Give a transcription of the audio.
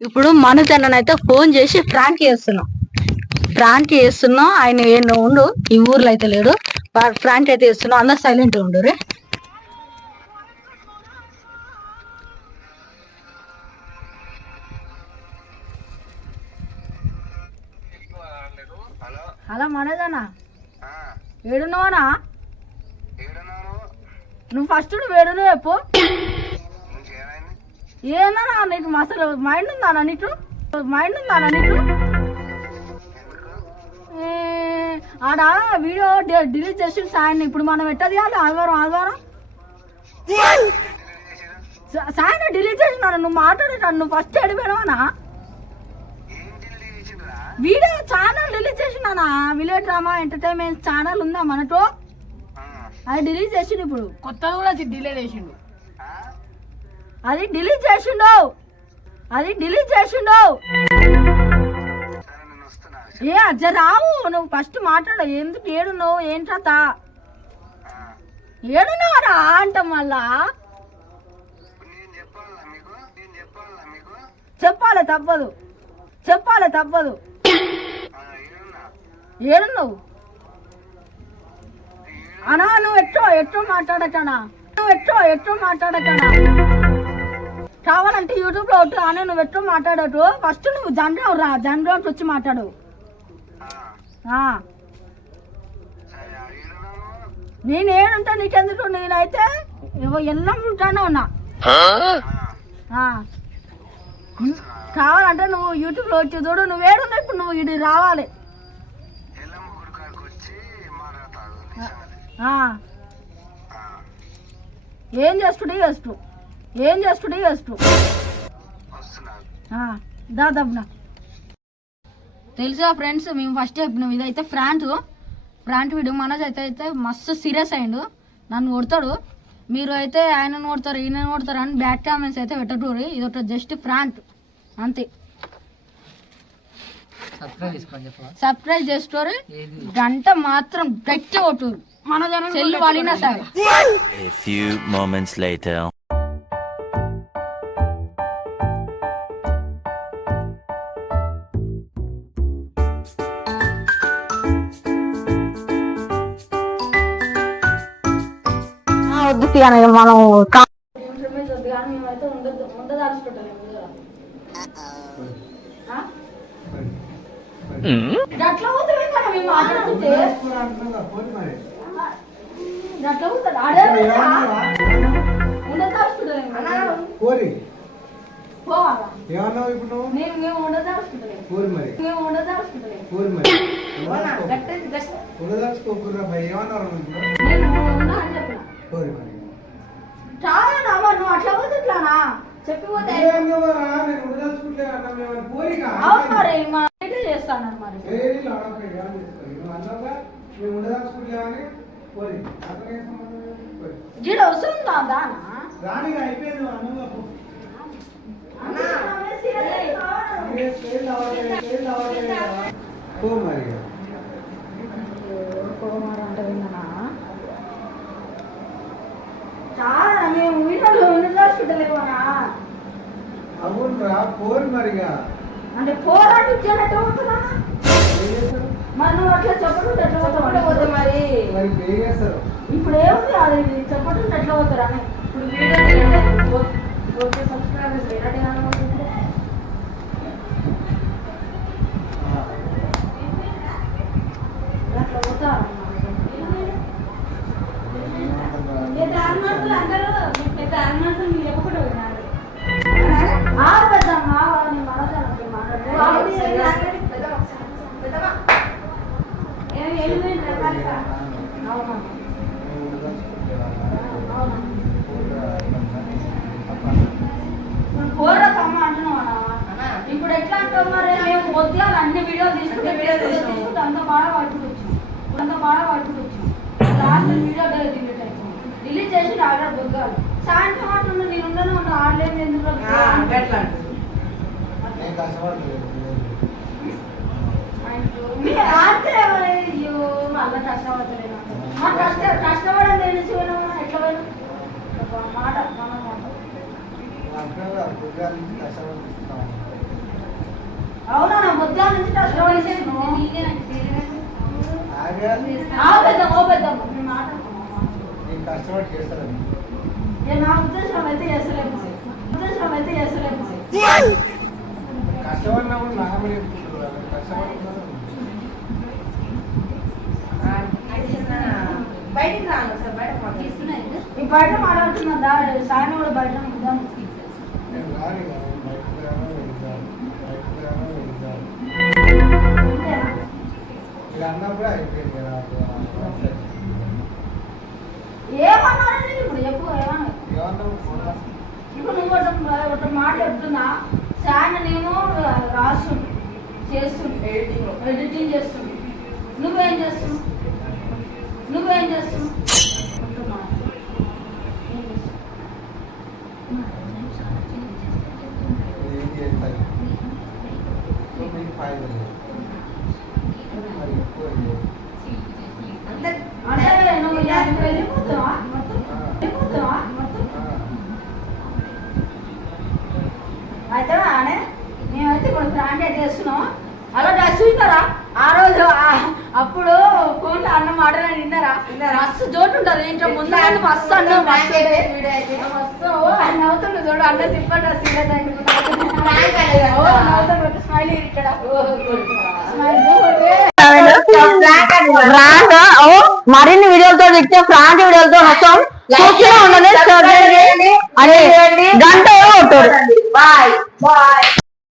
ఇప్పుడు మనజన్ననైతే ఫోన్ చేసి ఫ్రాంక్ చేస్తున్నాం ఆయన ఏం ఉండు ఈ ఊర్లో అయితే లేడు ఫ్రాంక్ అయితే చేస్తున్నాం అందరు సైలెంట్ ఉండు రే హలో మనజన్న ఏడున్నావనా నువ్వు ఫస్ట్ ఏడును చెప్పు ఏనా నీకు అసలు మైండ్ ఉందా నీకు ఆడ వీడియో డిలీట్ చేసి సాయన్ ఇప్పుడు మనం ఎట్టది కాదు ఆదివారం సాయన డిలీట్ చేసినా నువ్వు మాట్లాడేటాను నువ్వు ఫస్ట్ ఎడిపోయినావనా వీడియో ఛానల్ డిలీట్ చేసినానా విలేజ్ డ్రామా ఎంటర్టైన్మెంట్ ఛానల్ ఉందా మనతో అది డిలీట్ చేసిండు ఇప్పుడు కొత్తగా కూడా డిలీట్ చేసిండు అది డిలీట్ చేసిండు ఏ అజ్జ రావు నువ్వు ఫస్ట్ మాట్లాడు ఎందుకు ఏడున్నావు ఏంటా ఏడున్నావరా అంటాం మళ్ళా చెప్పాలి తప్పదు ఏడున్నావు అనా నువ్వు ఎట్టో మాట్లాడటానా కావాలంటే యూట్యూబ్ లో అనే నువ్వు ఎట్టో మాట్లాడటు ఫస్ట్ నువ్వు జనరల్ వచ్చి మాట్లాడు నేనేడుంటా నీకెందుకు నేనైతే ఎల్లం ఉంటానే ఉన్నా కావాలంటే నువ్వు యూట్యూబ్ లో వచ్చి చూడు నువ్వేడున్నా ఇప్పుడు నువ్వు ఇది రావాలి ఏం చేస్తు దాదాపునా తెలుసా ఫ్రెండ్స్ మేము ఫస్ట్ చెప్పినాం ఇదైతే ఫ్రాంట్ వీడు మనోజ్ అయితే మస్తు సీరియస్ అయ్యిండు నన్ను కొడతాడు మీరు అయితే ఆయనను కొడతారు ఈయనను కొడతారు అని బ్యాడ్ కామెంట్స్ అయితే పెట్టటూరు ఇది ఒక జస్ట్ ఫ్రాంట్ అంతే సర్ప్రైజ్ చేస్తారు గంట మాత్రం గట్టి కొట్టూరు మన సెల్లు వాడినా సరే వద్దు మనం మేమైతే ఉండదాల్చుకుంటాం గట్ల పోతుంది కదా మేము మాట్లాడుతుంటే గట్ల పోతుంది ఆడే ఉండదాల్చుకుంటాం మేము చాలా నువ్వు అట్లా పోతుంట్లానా చెప్పిపోతే చేస్తాను మరి జీడ వస్తుందా దానా అంటే విన్నానా చాలా మేము వీడియోలో ఉండలేమనా అవునరా పోరు మరిగా అంటే పోరాటం ఇచ్చానట్టు అవుతున్నా మరి నువ్వు అట్లా చెప్పకుండా ఎట్లా పోతావు మరి ఇప్పుడు ఏముంది అది చెప్పకుండా ఎట్లా పోతారు అని ఇప్పుడు వీడియో సబ్స్క్రైబర్స్ అట్లా పోతారు అందరూ మీరు ఎప్పుడు పెద్దమ్మా వాళ్ళని పోరకమ్మ అంటున్నావా ఇప్పుడు ఎట్లా అంటావు మరి మేము వద్దాలు అన్ని వీడియోలు తీసుకుంటే అంత బాగా పడుకుంటొచ్చాం లాస్ట్ వీడియో డిలీట్ చేసి ఆర్డర్ బొగ్గాలి సాయంత్రం అంటున్నా నేను ఉండను ఆడలేదు ఎందుకు అంటే అయ్యో మళ్ళీ కష్టపడతలేదు కష్టపడని తెలిసి ఎట్లా పోయినా మాట మన మాట పొద్దున నుంచి కష్టపడి చేసినావు. ఆగా పెద్దాం మేము మాట్లాడుతున్నాం. నేను కష్టపడి చేస్తాను. నా ఉద్దేశం అయితే చేస్తలేము. కష్టపడినప్పుడు నామని చెప్తున్నారు. కష్టపడుతున్నారు బయటికి రాను సార్, బయట మాట్లాడుతున్నాయి. ఈ బయట మాట్లాడుతున్నా సాయం కూడా బయట ఉందాం. నేను రాని కదా, బయటకు రాను వెళ్తాను. ఇలా అన్నప్పుడు అయిపోయింది కదా. ఏమన్నారండి ఇప్పుడు చెప్పు ఏమన్నా ఏమన్నావు ఫోన్లో? ఇప్పుడు నువ్వు ఒక మాట చెప్తున్నా. శాన్ నేను రాస్తుండు చేస్తుండు ఎడిటింగ్ చేస్తుండు. నువ్వేం చేస్తున్నావు? ఏం చేస్తాను? సో మీకు ఫైదా లేదు. మరి ఎక్కువ లేదు. అంటే నువ్వు వెళ్ళిపోతావా మొత్తం? అయితే అనే మేమైతే ఇప్పుడు బ్రాండెడ్ చేస్తున్నాం. అలా డ్రెస్ విన్నారా? ఆ రోజు అప్పుడు ఫోన్లో అన్న మాటలు విన్నారా? మస్తు జోటు ఉంటుంది ఇంట్లో ముందు మస్తు అన్న మస్తు ఆయన అవుతుండు చూడు. అన్న సింపుల్ డ్రెస్ స్మైల్ ఇక్కడ మరిన్ని వీడియోలతో ఇచ్చే ఫ్రాంట్ వీడియోలతో వస్తాం. చూస్తూనే ఉండండి. గంట బాయ్.